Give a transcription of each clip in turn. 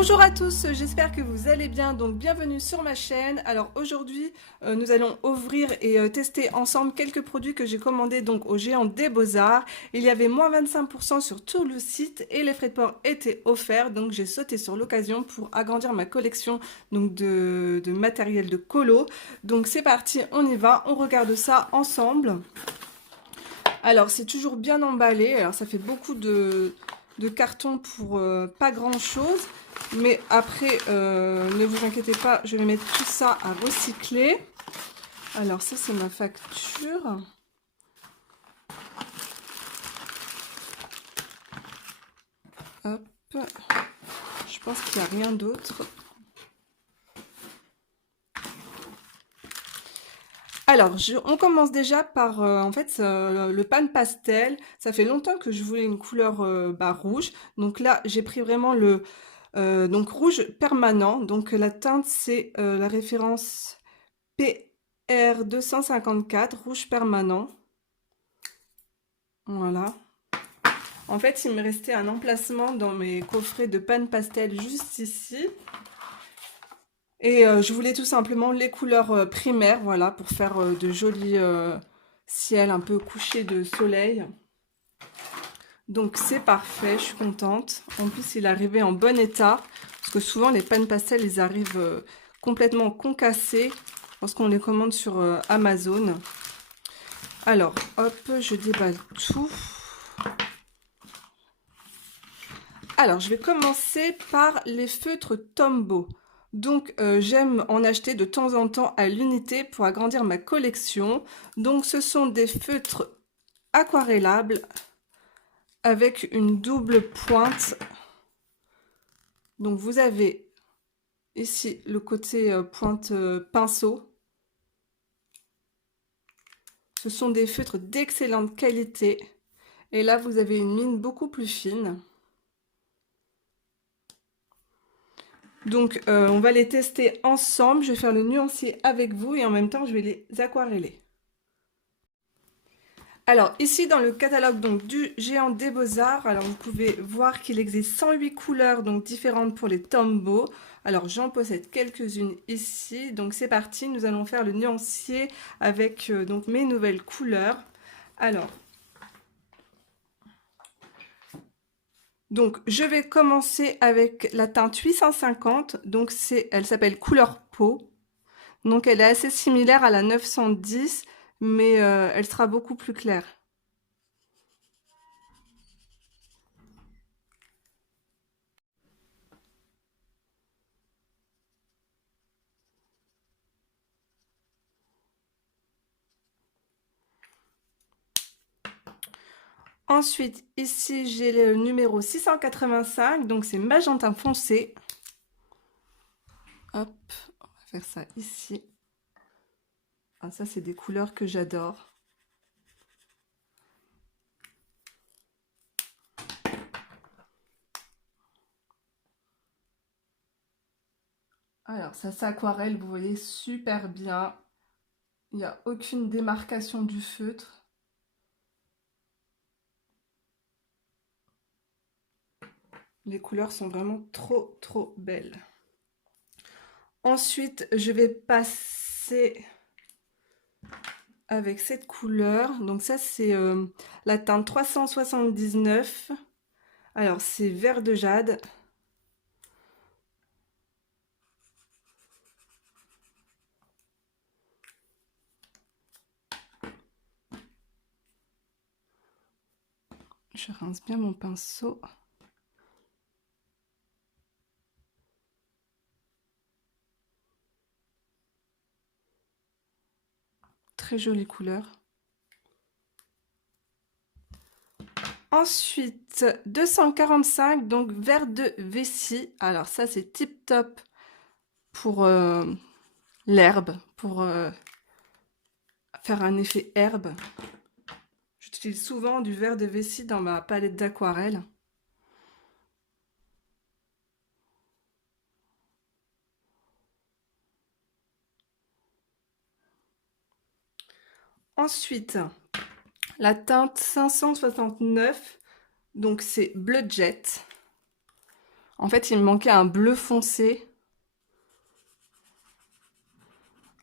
Bonjour à tous, j'espère que vous allez bien, donc bienvenue sur ma chaîne. Alors aujourd'hui, nous allons ouvrir et tester ensemble quelques produits que j'ai commandés donc au Géant des Beaux-Arts. Il y avait moins 25% sur tout le site et les frais de port étaient offerts, donc j'ai sauté sur l'occasion pour agrandir ma collection donc de matériel de colo. Donc c'est parti, on y va, on regarde ça ensemble. Alors c'est toujours bien emballé, alors ça fait beaucoup de carton pour pas grand chose, mais après ne vous inquiétez pas, je vais mettre tout ça à recycler. Alors ça c'est ma facture. Hop, je pense qu'il n'y a rien d'autre. Alors, on commence déjà par en fait le pan pastel. Ça fait longtemps que je voulais une couleur rouge. Donc là, j'ai pris vraiment le donc rouge permanent. Donc la teinte, c'est la référence PR 254, rouge permanent. Voilà. En fait, il me restait un emplacement dans mes coffrets de pan pastel juste ici. Et je voulais tout simplement les couleurs primaires, voilà, pour faire de jolis ciels un peu couchés de soleil. Donc c'est parfait, je suis contente. En plus, il est arrivé en bon état, parce que souvent les pans pastels, ils arrivent complètement concassés lorsqu'on les commande sur Amazon. Alors, hop, je déballe tout. Alors, je vais commencer par les feutres Tombow. Donc, j'aime en acheter de temps en temps à l'unité pour agrandir ma collection. Donc, ce sont des feutres aquarellables avec une double pointe. Donc, vous avez ici le côté pointe pinceau. Ce sont des feutres d'excellente qualité. Et là, vous avez une mine beaucoup plus fine. Donc, on va les tester ensemble. Je vais faire le nuancier avec vous et en même temps, je vais les aquareller. Alors, ici, dans le catalogue donc, du Géant des Beaux-Arts, alors vous pouvez voir qu'il existe 108 couleurs donc différentes pour les Tombow. Alors, j'en possède quelques-unes ici. Donc, c'est parti. Nous allons faire le nuancier avec donc mes nouvelles couleurs. Alors, donc, je vais commencer avec la teinte 850. Donc, elle s'appelle Couleur Peau. Donc, elle est assez similaire à la 910, mais elle sera beaucoup plus claire. Ensuite, ici, j'ai le numéro 685, donc c'est magenta foncé. Hop, on va faire ça ici. Ah, ça, c'est des couleurs que j'adore. Alors, ça s'aquarelle, vous voyez, super bien. Il n'y a aucune démarcation du feutre. Les couleurs sont vraiment trop, trop belles. Ensuite, je vais passer avec cette couleur. Donc ça, c'est la teinte 379. Alors, c'est vert de jade. Je rince bien mon pinceau. Très jolie couleur. Ensuite, 245, donc vert de vessie. Alors ça, c'est tip top pour l'herbe, pour faire un effet herbe. J'utilise souvent du vert de vessie dans ma palette d'aquarelle. Ensuite, la teinte 569, donc c'est bleu jet. En fait, il me manquait un bleu foncé.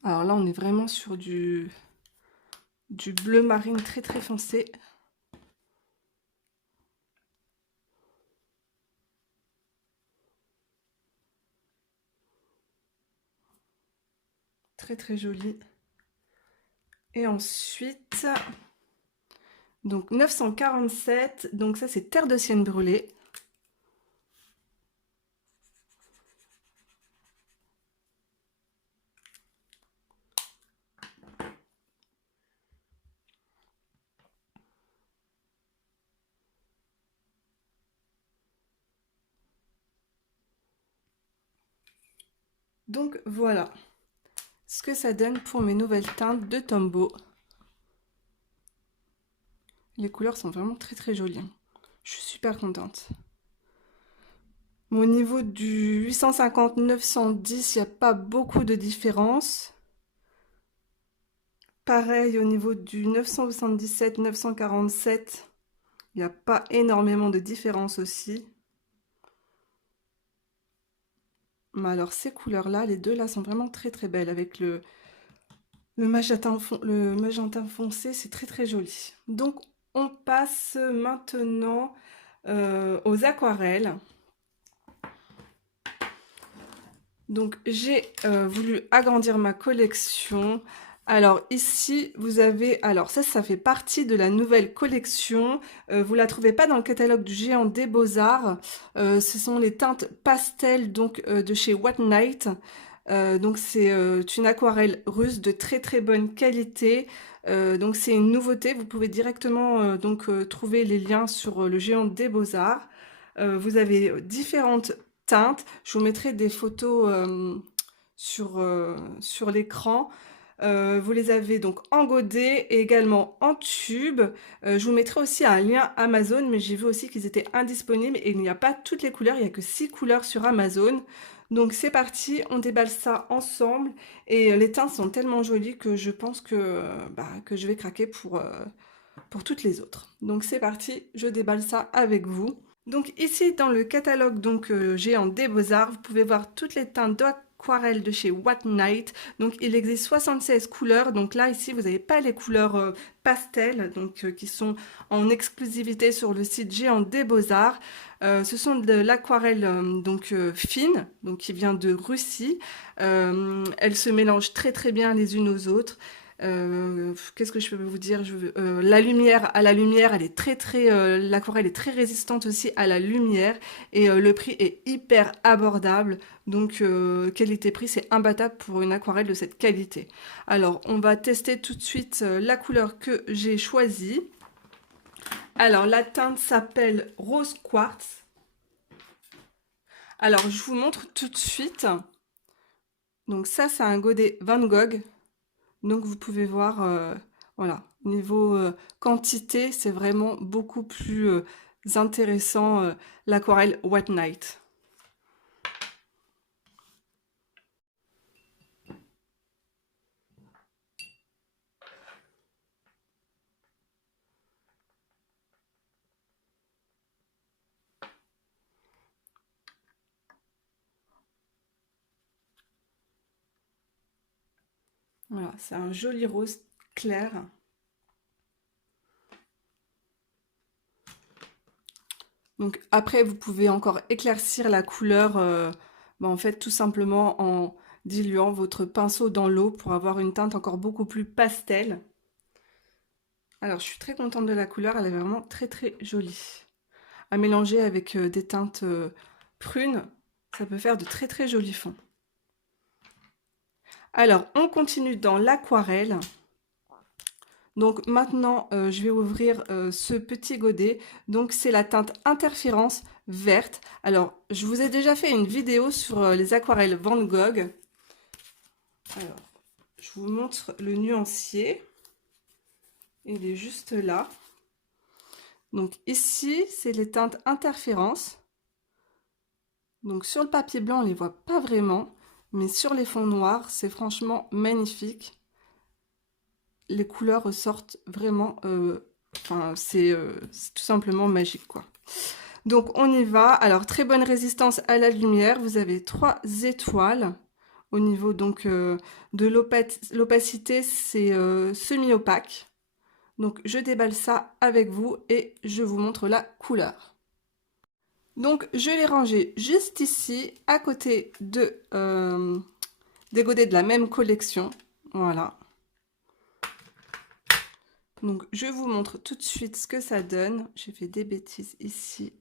Alors là, on est vraiment sur du bleu marine très très foncé. Très très joli. Et ensuite, donc 947, donc ça c'est Terre de Sienne brûlée. Donc voilà ce que ça donne pour mes nouvelles teintes de Tombow. Les couleurs sont vraiment très très jolies. Je suis super contente. Bon, au niveau du 850-910, il n'y a pas beaucoup de différence. Pareil au niveau du 977-947, il n'y a pas énormément de différence aussi. Mais alors ces couleurs-là, les deux là sont vraiment très très belles avec le magenta foncé, c'est très très joli. Donc on passe maintenant aux aquarelles. Donc j'ai voulu agrandir ma collection. Alors ici vous avez, alors ça fait partie de la nouvelle collection. Vous la trouvez pas dans le catalogue du Géant des Beaux-Arts. Ce sont les teintes pastel donc de chez What Night. Donc c'est une aquarelle russe de très très bonne qualité. Donc c'est une nouveauté. Vous pouvez directement trouver les liens sur le Géant des Beaux-Arts. Vous avez différentes teintes. Je vous mettrai des photos sur l'écran. Vous les avez donc en godet et également en tube. Je vous mettrai aussi un lien Amazon, mais j'ai vu aussi qu'ils étaient indisponibles et il n'y a pas toutes les couleurs, il n'y a que 6 couleurs sur Amazon. Donc c'est parti, on déballe ça ensemble et les teintes sont tellement jolies que je pense que je vais craquer pour toutes les autres. Donc c'est parti, je déballe ça avec vous. Donc ici dans le catalogue Géant des Beaux-Arts, vous pouvez voir toutes les teintes d'aquarelle de chez What Night. Donc il existe 76 couleurs. Donc là ici vous n'avez pas les couleurs pastel qui sont en exclusivité sur le site Géant des Beaux-Arts. Ce sont de l'aquarelle fine, donc qui vient de Russie. Elles se mélangent très très bien les unes aux autres. Qu'est-ce que je peux vous dire? La lumière, à la lumière, elle est l'aquarelle est très résistante aussi à la lumière et le prix est hyper abordable. Donc qualité-prix, c'est imbattable pour une aquarelle de cette qualité. Alors, on va tester tout de suite la couleur que j'ai choisie. Alors, la teinte s'appelle Rose Quartz. Alors, je vous montre tout de suite. Donc ça, c'est un godet Van Gogh. Donc vous pouvez voir, voilà, niveau quantité, c'est vraiment beaucoup plus intéressant l'aquarelle What Night. Voilà, c'est un joli rose clair. Donc après, vous pouvez encore éclaircir la couleur, en fait, tout simplement en diluant votre pinceau dans l'eau pour avoir une teinte encore beaucoup plus pastel. Alors, je suis très contente de la couleur, elle est vraiment très très jolie. À mélanger avec des teintes prunes, ça peut faire de très très jolis fonds. Alors, on continue dans l'aquarelle. Donc maintenant, je vais ouvrir ce petit godet. Donc c'est la teinte Interférence verte. Alors, je vous ai déjà fait une vidéo sur les aquarelles Van Gogh. Alors, je vous montre le nuancier. Il est juste là. Donc ici, c'est les teintes Interférence. Donc sur le papier blanc, on ne les voit pas vraiment. Mais sur les fonds noirs, c'est franchement magnifique. Les couleurs ressortent vraiment, c'est tout simplement magique quoi. Donc on y va. Alors très bonne résistance à la lumière. Vous avez 3 étoiles. Au niveau donc de l'opacité, c'est semi-opaque. Donc je déballe ça avec vous et je vous montre la couleur. Donc je l'ai rangé juste ici, à côté des godets de la même collection. Voilà. Donc je vous montre tout de suite ce que ça donne. J'ai fait des bêtises ici.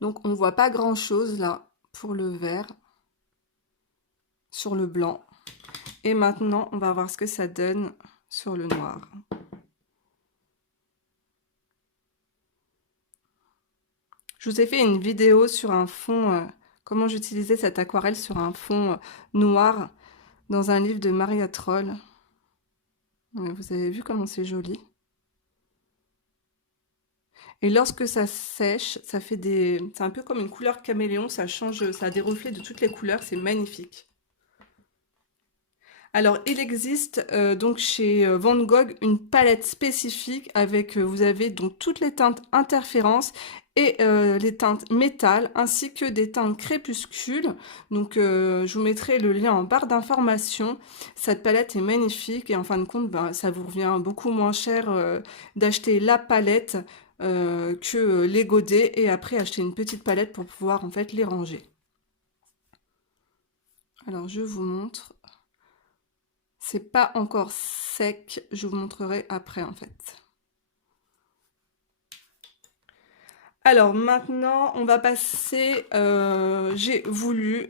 Donc on ne voit pas grand chose là pour le vert sur le blanc. Et maintenant on va voir ce que ça donne sur le noir. Je vous ai fait une vidéo sur un fond, comment j'utilisais cette aquarelle sur un fond noir dans un livre de Maria Troll. Vous avez vu comment c'est joli. Et lorsque ça sèche, ça fait des... C'est un peu comme une couleur caméléon, ça change, ça a des reflets de toutes les couleurs, c'est magnifique. Alors, il existe donc chez Van Gogh une palette spécifique avec, vous avez donc toutes les teintes interférences et les teintes métal ainsi que des teintes crépuscules. Donc, je vous mettrai le lien en barre d'information. Cette palette est magnifique et en fin de compte, ben, ça vous revient beaucoup moins cher d'acheter la palette que les godets et après acheter une petite palette pour pouvoir en fait les ranger. Alors, je vous montre. C'est pas encore sec, je vous montrerai après en fait. Alors maintenant, on va passer, j'ai voulu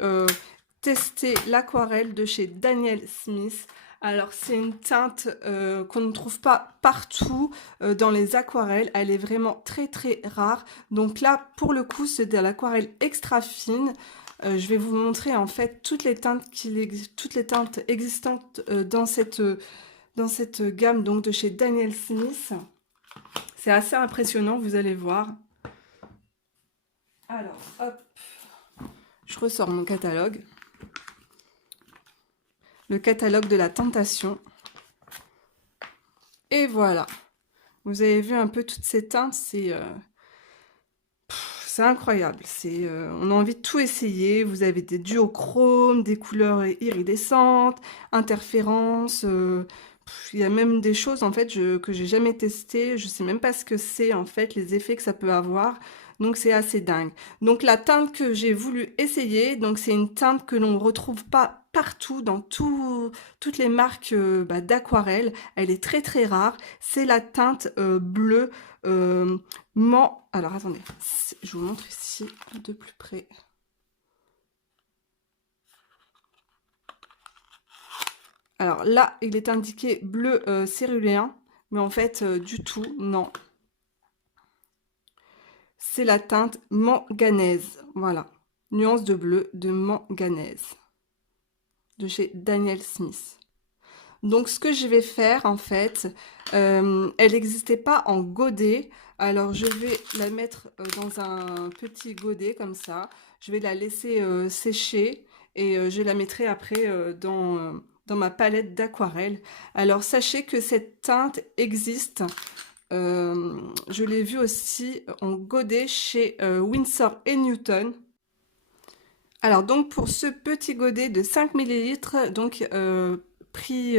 tester l'aquarelle de chez Daniel Smith. Alors c'est une teinte qu'on ne trouve pas partout dans les aquarelles, elle est vraiment très très rare. Donc là, pour le coup, c'est de l'aquarelle extra fine. Je vais vous montrer en fait toutes les teintes existantes dans cette gamme donc de chez Daniel Smith. C'est assez impressionnant, vous allez voir. Alors, hop, je ressors mon catalogue. Le catalogue de la tentation. Et voilà. Vous avez vu un peu toutes ces teintes, c'est incroyable. On a envie de tout essayer. Vous avez des duochromes, des couleurs iridescentes, interférences. Il y a même des choses en fait que j'ai jamais testées. Je sais même pas ce que c'est en fait, les effets que ça peut avoir. Donc c'est assez dingue. Donc la teinte que j'ai voulu essayer, donc c'est une teinte que l'on retrouve pas partout dans toutes les marques d'aquarelle. Elle est très très rare. C'est la teinte bleue alors attendez, je vous montre ici de plus près. Alors là, il est indiqué bleu céruléen, mais en fait, du tout, non. C'est la teinte manganèse, voilà. Nuance de bleu de manganèse, de chez Daniel Smith. Donc ce que je vais faire, en fait, elle n'existait pas en godet. Alors je vais la mettre dans un petit godet comme ça. Je vais la laisser sécher et je la mettrai après dans ma palette d'aquarelle. Alors sachez que cette teinte existe. Je l'ai vue aussi en godet chez Winsor & Newton. Alors donc pour ce petit godet de 5 ml, donc prix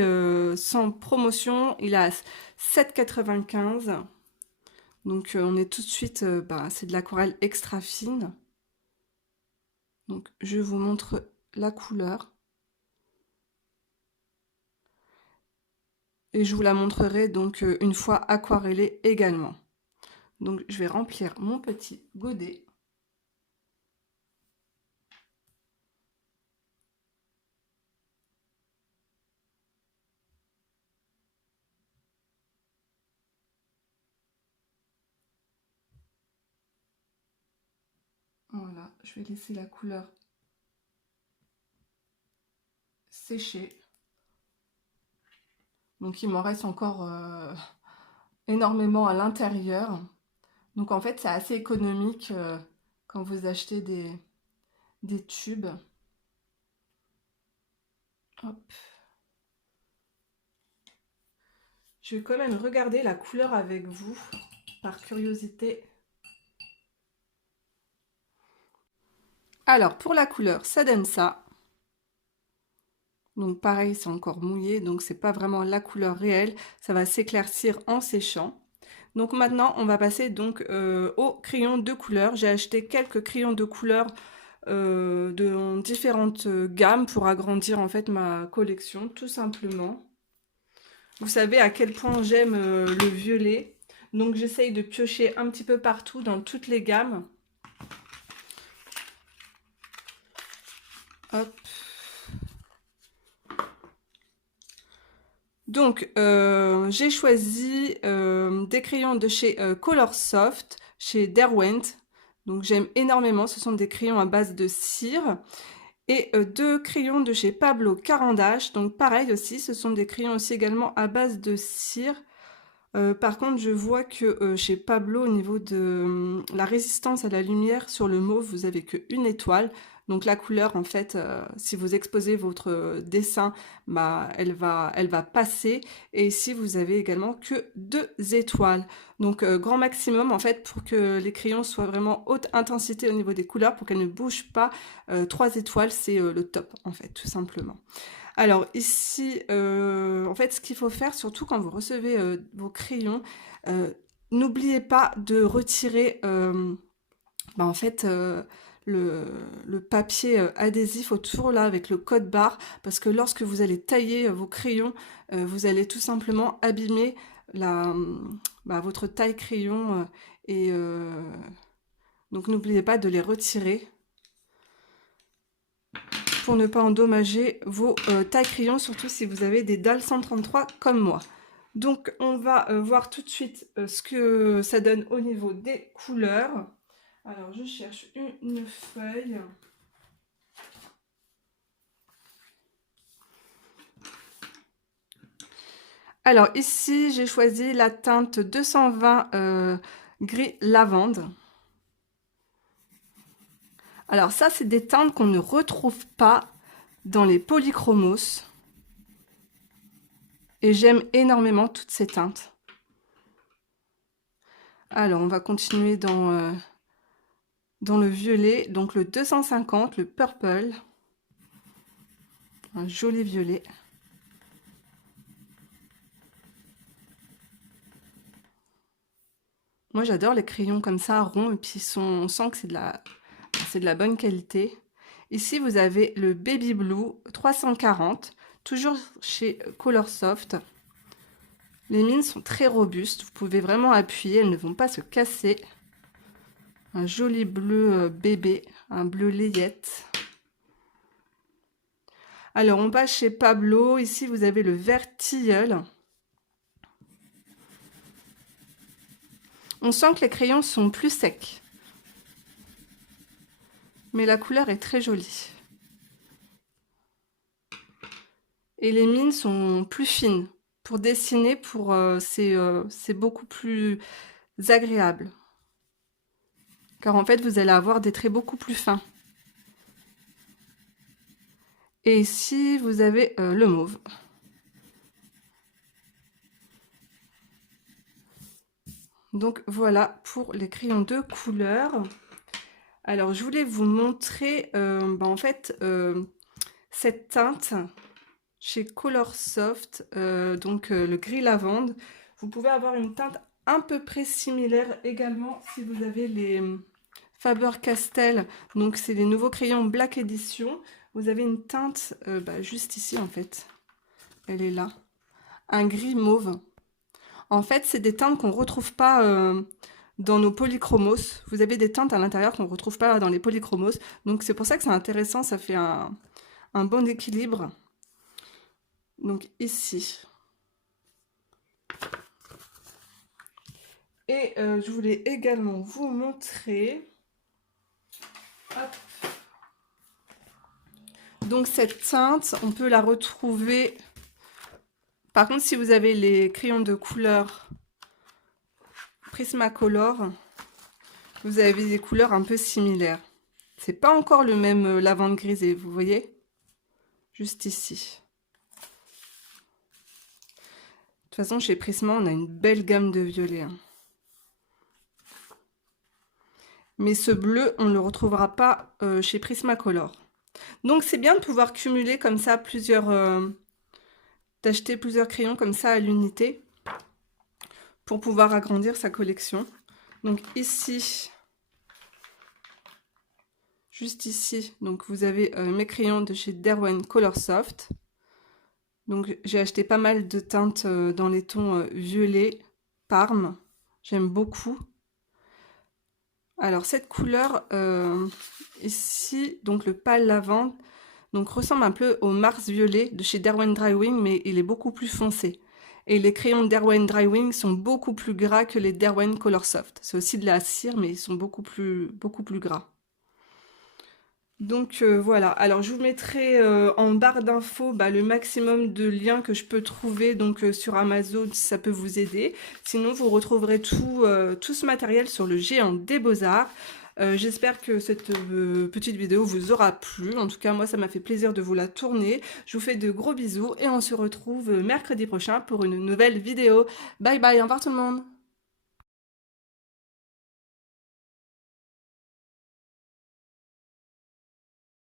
sans promotion, il a 7,95 €. Donc on est tout de suite, c'est de l'aquarelle extra fine. Donc je vous montre la couleur. Et je vous la montrerai donc une fois aquarellée également. Donc je vais remplir mon petit godet. Voilà, je vais laisser la couleur sécher. Donc il m'en reste encore énormément à l'intérieur. Donc en fait c'est assez économique quand vous achetez des tubes. Hop. Je vais quand même regarder la couleur avec vous. par curiosité. Alors, pour la couleur, ça donne ça. Donc pareil, c'est encore mouillé, donc c'est pas vraiment la couleur réelle. Ça va s'éclaircir en séchant. Donc maintenant, on va passer donc au crayon de couleur. J'ai acheté quelques crayons de couleur de différentes gammes pour agrandir en fait ma collection, tout simplement. Vous savez à quel point j'aime le violet. Donc j'essaye de piocher un petit peu partout dans toutes les gammes. Hop. Donc j'ai choisi des crayons de chez Colorsoft, chez Derwent. Donc j'aime énormément, ce sont des crayons à base de cire. Et deux crayons de chez Pablo Carandache. Donc pareil aussi, ce sont des crayons aussi également à base de cire. Par contre, je vois que chez Pablo, au niveau de la résistance à la lumière, sur le mauve, vous avez qu'une étoile. Donc la couleur, en fait, si vous exposez votre dessin, bah, elle va passer. Et ici, vous avez également que 2 étoiles. Donc grand maximum, en fait, pour que les crayons soient vraiment haute intensité au niveau des couleurs, pour qu'elles ne bougent pas, 3 étoiles, c'est le top, en fait, tout simplement. Alors ici, en fait, ce qu'il faut faire, surtout quand vous recevez vos crayons, n'oubliez pas de retirer bah, en fait, le papier adhésif autour là avec le code barre, parce que lorsque vous allez tailler vos crayons, vous allez tout simplement abîmer bah, votre taille crayon et donc n'oubliez pas de les retirer pour ne pas endommager vos tailles crayons, surtout si vous avez des dalles 133 comme moi. Donc on va voir tout de suite ce que ça donne au niveau des couleurs. Alors je cherche une feuille. Alors ici j'ai choisi la teinte 220 gris lavande. Alors ça c'est des teintes qu'on ne retrouve pas dans les polychromos. Et j'aime énormément toutes ces teintes. Alors on va continuer dans le violet, donc le 250, le purple. Un joli violet. Moi j'adore les crayons comme ça, ronds, et puis on sent que c'est de la bonne qualité. Ici vous avez le Baby Blue 340, toujours chez Colorsoft. Les mines sont très robustes, vous pouvez vraiment appuyer, elles ne vont pas se casser. Un joli bleu bébé, un bleu layette. Alors on passe chez Pablo, ici vous avez le vert tilleul. On sent que les crayons sont plus secs. Mais la couleur est très jolie. Et les mines sont plus fines. Pour dessiner, c'est beaucoup plus agréable. Car en fait, vous allez avoir des traits beaucoup plus fins. Et ici, vous avez le mauve. Donc voilà pour les crayons de couleur. Alors je voulais vous montrer en fait cette teinte chez Colorsoft, le gris lavande. Vous pouvez avoir une teinte à peu près similaire également si vous avez les Faber-Castell. Donc c'est les nouveaux crayons Black Edition. Vous avez une teinte juste ici en fait. Elle est là. Un gris mauve. En fait, c'est des teintes qu'on ne retrouve pas dans nos polychromos. Vous avez des teintes à l'intérieur qu'on ne retrouve pas dans les polychromos. Donc c'est pour ça que c'est intéressant, ça fait un bon équilibre. Donc ici. Et je voulais également vous montrer. Hop. Donc cette teinte, on peut la retrouver. Par contre, si vous avez les crayons de couleur Prismacolor, vous avez des couleurs un peu similaires. C'est pas encore le même lavande grisé, vous voyez? Juste ici. De toute façon, chez Prisma, on a une belle gamme de violets. Hein. Mais ce bleu, on ne le retrouvera pas chez Prismacolor. Donc c'est bien de pouvoir cumuler comme ça d'acheter plusieurs crayons comme ça à l'unité pour pouvoir agrandir sa collection. Donc ici, juste ici, donc vous avez mes crayons de chez Derwent Colorsoft. Donc j'ai acheté pas mal de teintes dans les tons violet, parme, j'aime beaucoup. Alors cette couleur ici, donc le pâle lavande, donc ressemble un peu au Mars violet de chez Derwent Drywing, mais il est beaucoup plus foncé. Et les crayons Derwent Drywing sont beaucoup plus gras que les Derwent Colorsoft. C'est aussi de la cire, mais ils sont beaucoup plus gras. Donc voilà, alors je vous mettrai en barre d'infos le maximum de liens que je peux trouver donc sur Amazon, si ça peut vous aider. Sinon vous retrouverez tout ce matériel sur le géant des Beaux-Arts. J'espère que cette petite vidéo vous aura plu. En tout cas moi ça m'a fait plaisir de vous la tourner. Je vous fais de gros bisous et on se retrouve mercredi prochain pour une nouvelle vidéo. Bye bye, au revoir tout le monde.